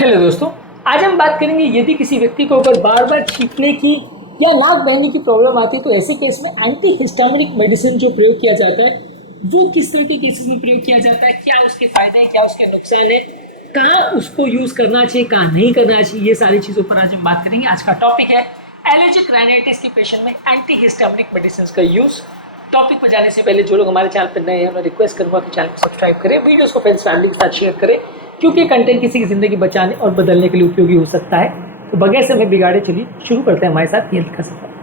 Hello दोस्तों, आज हम बात करेंगे यदि किसी व्यक्ति को अगर बार बार छींकने की या नाक बहने की प्रॉब्लम आती है तो ऐसे केस में एंटी हिस्टामिनिक मेडिसिन जो प्रयोग किया जाता है वो किस तरह के केसेस में प्रयोग किया जाता है, क्या उसके फायदे हैं, क्या उसके नुकसान है, कहाँ उसको यूज करना चाहिए, कहाँ नहीं करना चाहिए, ये सारी चीजों पर आज हम बात करेंगे। आज का टॉपिक है एलर्जिक राइनाइटिस के पेशेंट में एंटी हिस्टामिनिक मेडिसिन का यूज। टॉपिक पर जाने से पहले जो लोग हमारे चैनल पर नए हैं मैं रिक्वेस्ट करूंगा कि चैनल को सब्सक्राइब करें, वीडियोस को फ्रेंड्स फैमिली के साथ शेयर करें क्योंकि कंटेंट किसी की जिंदगी बचाने और बदलने के लिए उपयोगी हो सकता है। तो बगैर समय बिगाड़े चलिए शुरू करते हैं हमारे साथ हेल्थ का सफर।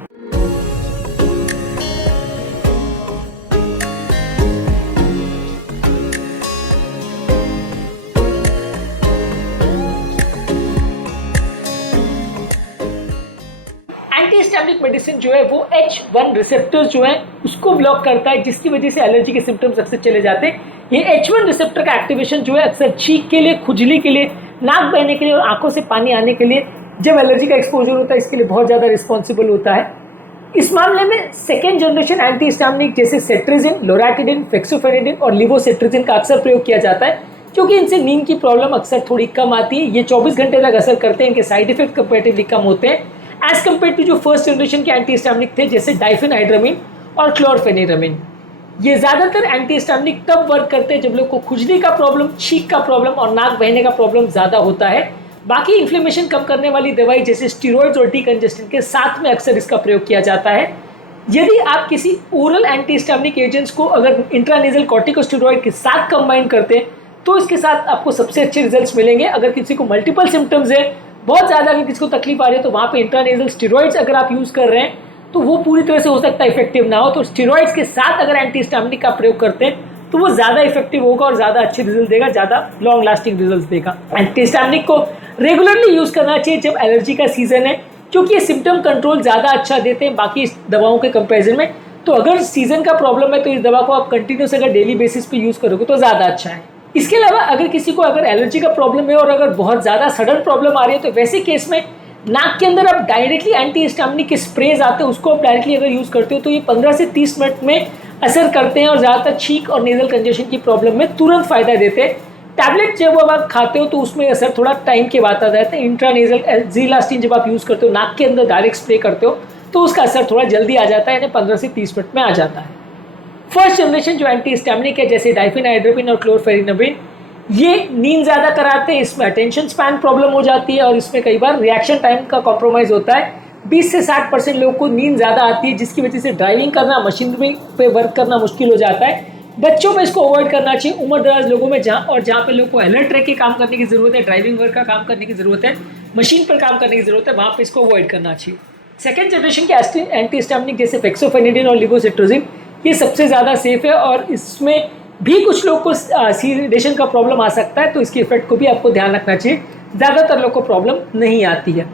एंटीहिस्टामिनिक मेडिसिन जो है वो H1 रिसेप्टर जो है उसको ब्लॉक करता है, जिसकी वजह से एलर्जी के सिम्टम्स अक्सर चले जाते हैं। ये H1 रिसेप्टर का एक्टिवेशन जो है अक्सर छींक के लिए, खुजली के लिए, नाक बहने के लिए और आंखों से पानी आने के लिए, जब एलर्जी का एक्सपोजर होता है इसके लिए बहुत ज़्यादा रिस्पॉन्सिबल होता है। इस मामले में सेकेंड जनरेशन एंटीहिस्टामिनिक जैसे सेट्रिजिन, लोराटिडिन, फेक्सोफेनिडिन और लिवोसेट्रिजिन का अक्सर प्रयोग किया जाता है क्योंकि इनसे नींद की प्रॉब्लम अक्सर थोड़ी कम आती है। ये 24 घंटे तक असर करते हैं, इनके साइड इफेक्ट कंपेरेटिवली कम होते हैं एज कम्पेयर टू जो फर्स्ट जनरेशन के एंटीहिस्टामिनिक थे जैसे डाइफेनहाइड्रामिन और क्लोरफेनिरामिन। ये ज्यादातर एंटीहिस्टामिनिक तब वर्क करते हैं जब लोग को खुजली का प्रॉब्लम, छींक का प्रॉब्लम और नाक बहने का प्रॉब्लम ज्यादा होता है। बाकी इन्फ्लेमेशन कम करने वाली दवाई जैसे स्टीरॉइड्स और डीकंजेस्टेंट के साथ में अक्सर इसका प्रयोग किया जाता है। यदि आप किसी ओरल एंटीहिस्टामिनिक एजेंट्स को अगर इंट्रानेजल कॉर्टिकोस्टेरॉइड के साथ कंबाइन करते हैं तो इसके साथ आपको सबसे अच्छे रिजल्ट्स मिलेंगे। अगर किसी को मल्टीपल सिम्टम्स है, बहुत ज़्यादा अगर किसी को तकलीफ आ रही है तो वहाँ पे इंट्रानेजल स्टेरॉइड्स अगर आप यूज़ कर रहे हैं तो वो पूरी तरह से हो सकता है इफेक्टिव ना हो। तो स्टेरॉइड्स के साथ अगर एंटीहिस्टामिनिक का प्रयोग करते हैं तो वो ज़्यादा इफेक्टिव होगा और ज़्यादा अच्छे रिजल्ट देगा, ज़्यादा लॉन्ग लास्टिंग रिजल्ट देगा। एंटीहिस्टामिनिक को रेगुलरली यूज़ करना चाहिए जब एलर्जी का सीजन है क्योंकि ये सिम्टम कंट्रोल ज़्यादा अच्छा देते हैं बाकी दवाओं के कंपेरिजन में। तो अगर सीजन का प्रॉब्लम है तो इस दवा को आप कंटिन्यूस अगर डेली बेसिस पे यूज़ करोगे तो ज़्यादा अच्छा है। इसके अलावा अगर किसी को अगर एलर्जी का प्रॉब्लम है और अगर बहुत ज़्यादा सडन प्रॉब्लम आ रही है तो वैसे केस में नाक के अंदर आप डायरेक्टली एंटीहिस्टामिनिक के स्प्रेज आते हैं उसको आप डायरेक्टली अगर यूज़ करते हो तो ये 15 से 30 मिनट में असर करते हैं और ज़्यादातर छींक और नेजल कंजेशन की प्रॉब्लम में तुरंत फायदा देते हैं। टैबलेट जब आप खाते हो तो उसमें असर थोड़ा टाइम के बाद आता है। इंट्रानेजल ज़ीलास्टिन जब आप यूज़ करते हो, नाक के अंदर डायरेक्ट स्प्रे करते हो तो उसका असर थोड़ा जल्दी आ जाता है, यानी 15 से 30 मिनट में आ जाता है। फर्स्ट जनरेशन जो एंटीहिस्टामिनिक है जैसे डाइफेनहाइड्रामिन और क्लोरफेनिरामिन, ये नींद ज़्यादा कराते हैं, इसमें अटेंशन स्पैन प्रॉब्लम हो जाती है और इसमें कई बार रिएक्शन टाइम का कॉम्प्रोमाइज़ होता है। 20 से 60% लोगों को नींद ज़्यादा आती है जिसकी वजह से ड्राइविंग करना, मशीनरी पे वर्क करना मुश्किल हो जाता है। बच्चों में इसको अवॉइड करना चाहिए। उम्र दराज लोगों में जहाँ पे लोगों को अलर्ट रह के काम करने की ज़रूरत है, ड्राइविंग वर्क का काम करने की ज़रूरत है, मशीन पर काम करने की ज़रूरत है, वहाँ पर इसको अवॉइड करना चाहिए। सेकेंड जनरेशन के एंटीहिस्टामिनिक जैसे फेक्सोफेनिडिन और लिवोसेट्रिजिन ये सबसे ज़्यादा सेफ है और इसमें भी कुछ लोग को सीडेशन का प्रॉब्लम आ सकता है तो इसके इफेक्ट को भी आपको ध्यान रखना चाहिए। ज़्यादातर लोग को प्रॉब्लम नहीं आती है।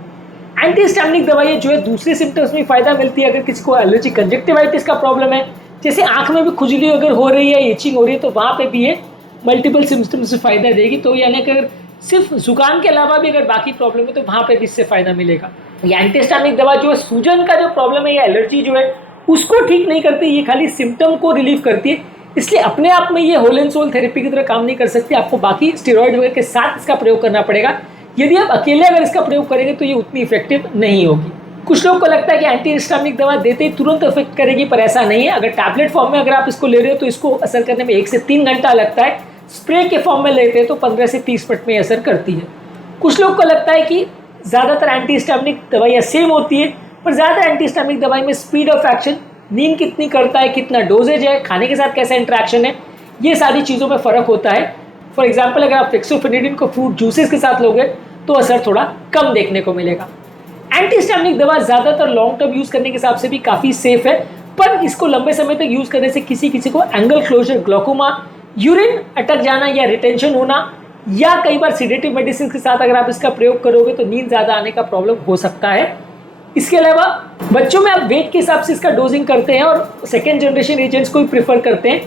एंटीहिस्टामिनिक दवाइयाँ जो है दूसरे सिम्टम्स में फ़ायदा मिलती है। अगर किसी को एलर्जी कंजक्टिवाइटिस का प्रॉब्लम है, जैसे आँख में भी खुजली अगर हो रही है, इचिंग हो रही है, तो वहाँ पे भी ये मल्टीपल सिम्टम्स से फ़ायदा देगी। तो यानी कि अगर सिर्फ जुकाम के अलावा भी अगर बाकी प्रॉब्लम है तो वहाँ पर भी इससे फ़ायदा मिलेगा। ये एंटीहिस्टामिक दवा जो है सूजन का जो प्रॉब्लम है या एलर्जी जो है उसको ठीक नहीं करती, ये खाली सिम्टम को रिलीव करती है। इसलिए अपने आप में ये होल एंड सोल थेरेपी की तरह काम नहीं कर सकती, आपको बाकी स्टेरॉइड वगैरह के साथ इसका प्रयोग करना पड़ेगा। यदि आप अकेले अगर इसका प्रयोग करेंगे तो ये उतनी इफेक्टिव नहीं होगी। कुछ लोग को लगता है कि एंटीहिस्टामिक दवा देते ही तुरंत इफेक्ट करेगी, पर ऐसा नहीं है। अगर टैबलेट फॉर्म में अगर आप इसको ले रहे हो तो इसको असर करने में 1 से 3 घंटा लगता है। स्प्रे के फॉर्म में लेते हैं तो 15 से 30 मिनट में असर करती है। कुछ लोग को लगता है कि ज़्यादातर एंटीहिस्टामिक दवाइयाँ सेम होती है, पर ज़्यादा एंटीहिस्टामिक दवाई में स्पीड ऑफ एक्शन, नींद कितनी करता है, कितना डोजेज है, खाने के साथ कैसा इंटरेक्शन है, ये सारी चीज़ों में फ़र्क होता है। फॉर एग्जांपल अगर आप फेक्सोफेनिडिन को फ्रूट जूसेस के साथ लोगे तो असर थोड़ा कम देखने को मिलेगा। एंटीहिस्टामिनिक दवा ज़्यादातर लॉन्ग टर्म यूज़ करने के हिसाब से भी काफ़ी सेफ है, पर इसको लंबे समय तक यूज़ करने से किसी को एंगल क्लोजर, ग्लोकोमा, यूरिन अटक जाना या रिटेंशन होना या कई बार सिडेटिव मेडिसिन के साथ अगर आप इसका प्रयोग करोगे तो नींद ज़्यादा आने का प्रॉब्लम हो सकता है। इसके अलावा बच्चों में आप वेट के हिसाब से इसका डोजिंग करते हैं और सेकेंड जनरेशन एजेंट्स को भी प्रेफर करते हैं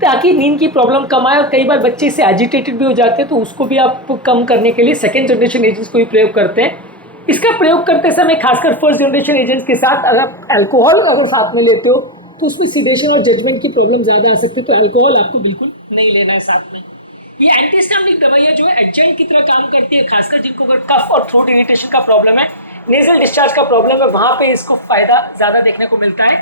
ताकि नींद की प्रॉब्लम कम आए। और कई बार बच्चे इससे एजिटेटेड भी हो जाते हैं तो उसको भी आप कम करने के लिए सेकेंड जनरेशन एजेंट्स को भी प्रयोग करते हैं। इसका प्रयोग करते समय खासकर फर्स्ट जनरेशन एजेंट्स के साथ अगर आप अल्कोहल अगर साथ में लेते हो तो उसमें सिडेशन और जजमेंट की प्रॉब्लम ज़्यादा आ सकती है, तो अल्कोहल आपको बिल्कुल नहीं लेना है साथ में। ये एंटीहिस्टामिनिक दवाइयाँ जो है एडजेंट की तरह काम करती है, खासकर जिनको अगर कफ और थ्रोट इरिटेशन का प्रॉब्लम है, नेजल डिस्चार्ज का प्रॉब्लम है, वहां पे इसको फायदा ज्यादा देखने को मिलता है।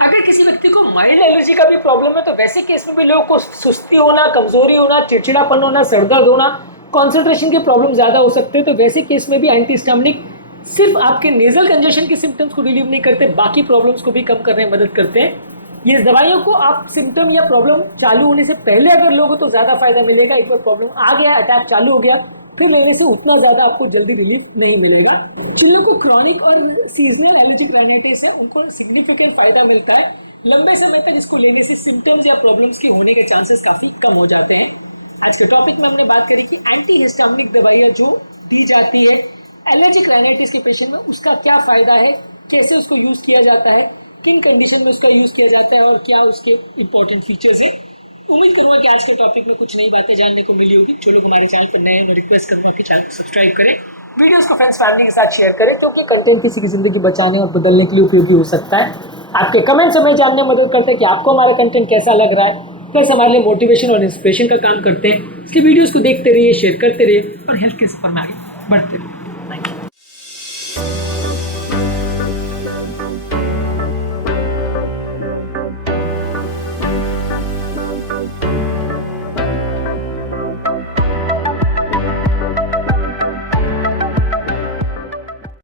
अगर किसी व्यक्ति को माइल्ड एलर्जी का भी प्रॉब्लम है तो वैसे केस में भी लोगों को सुस्ती होना, कमजोरी होना, चिड़चिड़ापन होना, सरदर्द होना, कॉन्सेंट्रेशन के प्रॉब्लम ज्यादा हो सकते हैं। तो वैसे केस में भी एंटीहिस्टामिनिक सिर्फ आपके नेजल कंजेशन के सिम्टम्स को रिलीव नहीं करते, बाकी प्रॉब्लम्स को भी कम करने में मदद करते हैं। ये दवाइयों को आप सिम्टम या प्रॉब्लम चालू होने से पहले अगर लोगे तो ज्यादा फायदा मिलेगा। एक बार प्रॉब्लम आ गया, अटैक चालू हो गया, फिर लेने से उतना ज्यादा आपको जल्दी रिलीफ नहीं मिलेगा। जिन लोगों को क्रॉनिक और सीजनल एलर्जिक राइनाइटिस है उनको सिग्निफिकेंट फायदा मिलता है। लंबे समय तक इसको लेने से सिम्टम्स या प्रॉब्लम्स के होने के चांसेस काफी कम हो जाते हैं। आज के टॉपिक में हमने बात करी कि एंटीहिस्टामिनिक दवाइयाँ जो दी जाती है एलर्जिक राइनाइटिस के पेशेंट में, उसका क्या फायदा है, कैसे उसको यूज किया जाता है, किन कंडीशन में उसका यूज किया जाता है और क्या उसके इंपॉर्टेंट फीचर्स है। उम्मीद करूंगा कि आज के टॉपिक में कुछ नई बातें जानने को मिली होगी। जो लोग हमारे चैनल पर नए हैं मैं रिक्वेस्ट करूंगा कि चैनल को सब्सक्राइब करें, वीडियोस को फ्रेंड्स फैमिली के साथ शेयर करें, क्योंकि कंटेंट किसी की जिंदगी बचाने और बदलने के लिए उपयोगी हो सकता है। आपके कमेंट्स हमें जानने में मदद करते हैं कि आपको हमारा कंटेंट कैसा लग रहा है, प्लस हमारे लिए मोटिवेशन और इंस्पिरेशन का काम करते हैं। इसलिए वीडियोस को देखते रहिए, शेयर करते रहिए और हेल्थ के सफर में आगे बढ़ते रहिए।